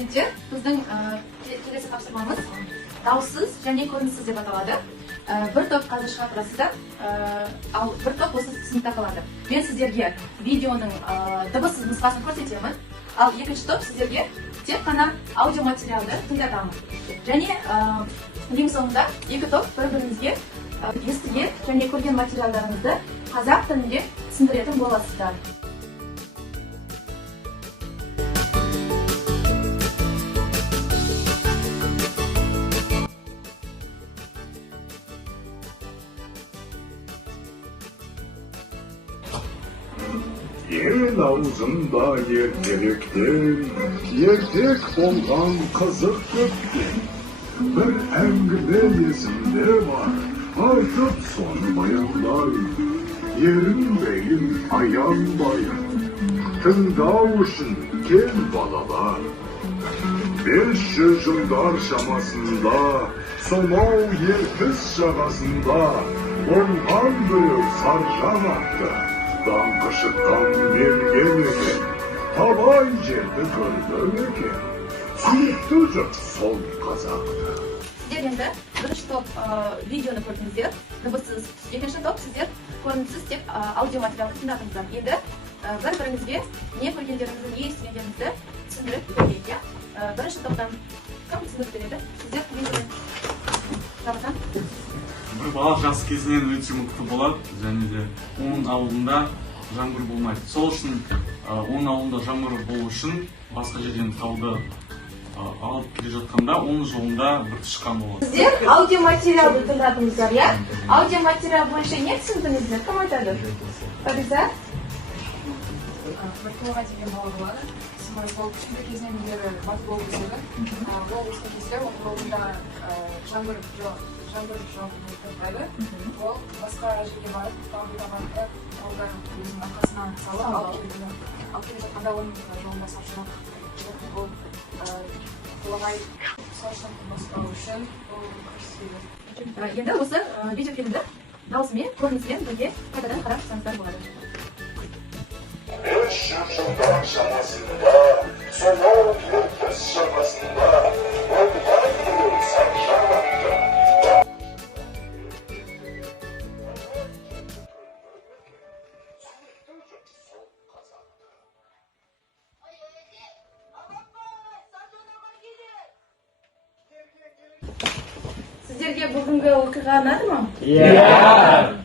студенттер, біздің келесі тапсырмамыз дауыссыз және көрініссіз деп аталады. Бір топ қазір шыға тұрасыздар, ал бір топ осы сыныпта қалады. Мен сіздерге видеоның дыбыссыз нұсқасын көрсетемін, ал екінші топ сіздерге тек қана аудиоматериалды тыңдатамын. Және ең соңында екі топ бір-біріңізге естіген және көрген материалдарыңызды қазақ тілінде түсіндіретін боласыздар. Ел аузында ертеректен, ертек болған қызық көптен. Бір әңгіме есімде бар, айтып соны баяндайын. Ерінбейін, аянбайын, тыңдау үшін кел балалар. 500 жылдар шамасында, сонау ертіс жағасында, болған біреу саржан атты. Даңқы шыққан мерген екен, талай жерді көрген екен. Сүйікті жұрт сол қазақты. Сіздер енді бірінші топ видеоны көрдіңіздер, дыбыссыз. Екінші топ сіздер көрініссіз тек аудиоматериалды тыңдадыңыздар. Енді бір-біріңізге не көргендеріңізді, не естігендеріңізді түсіндіріп берейік. Бірінші топтан кім түсіндіріп береді? Сіздер видеоны табыдан. Бір бала жас кезінен өте мықты болады, және де оның ауылында жаңбыр болмайды. Сол үшін оның ауылында жаңбыр болу үшін басқа жерден тауды алып келе жатқанда, оның жолында бір тышқан болады. Сіздер аудиоматериалды тыңдадыңыздар, иә? Аудиоматериал бойынша не түсіндіңіздер? Кім айтады? Фариза? Бір тоға деген бала болады. Ол кішкентай кезінен бері батыр болып өседі. Ол өскен кезде оқу жолында жаңбыр жауады. Ол басқа жерге барып, тауды тауда өзінің арқасына салып алып келе жатқанда оның жолында саршылық ол қоламай саршылықты басқару үшін ол көрсетеді. Енді осы видеофильмді даусымен, көрінісімен бірге қайтадан қарап тұрсаңыздар болады. 500 жылдар шамасында, сонау ертіс жағасында, болған біреу саржан атты. Сіздерге бүгінгі оқиға ұнады ма? Иә!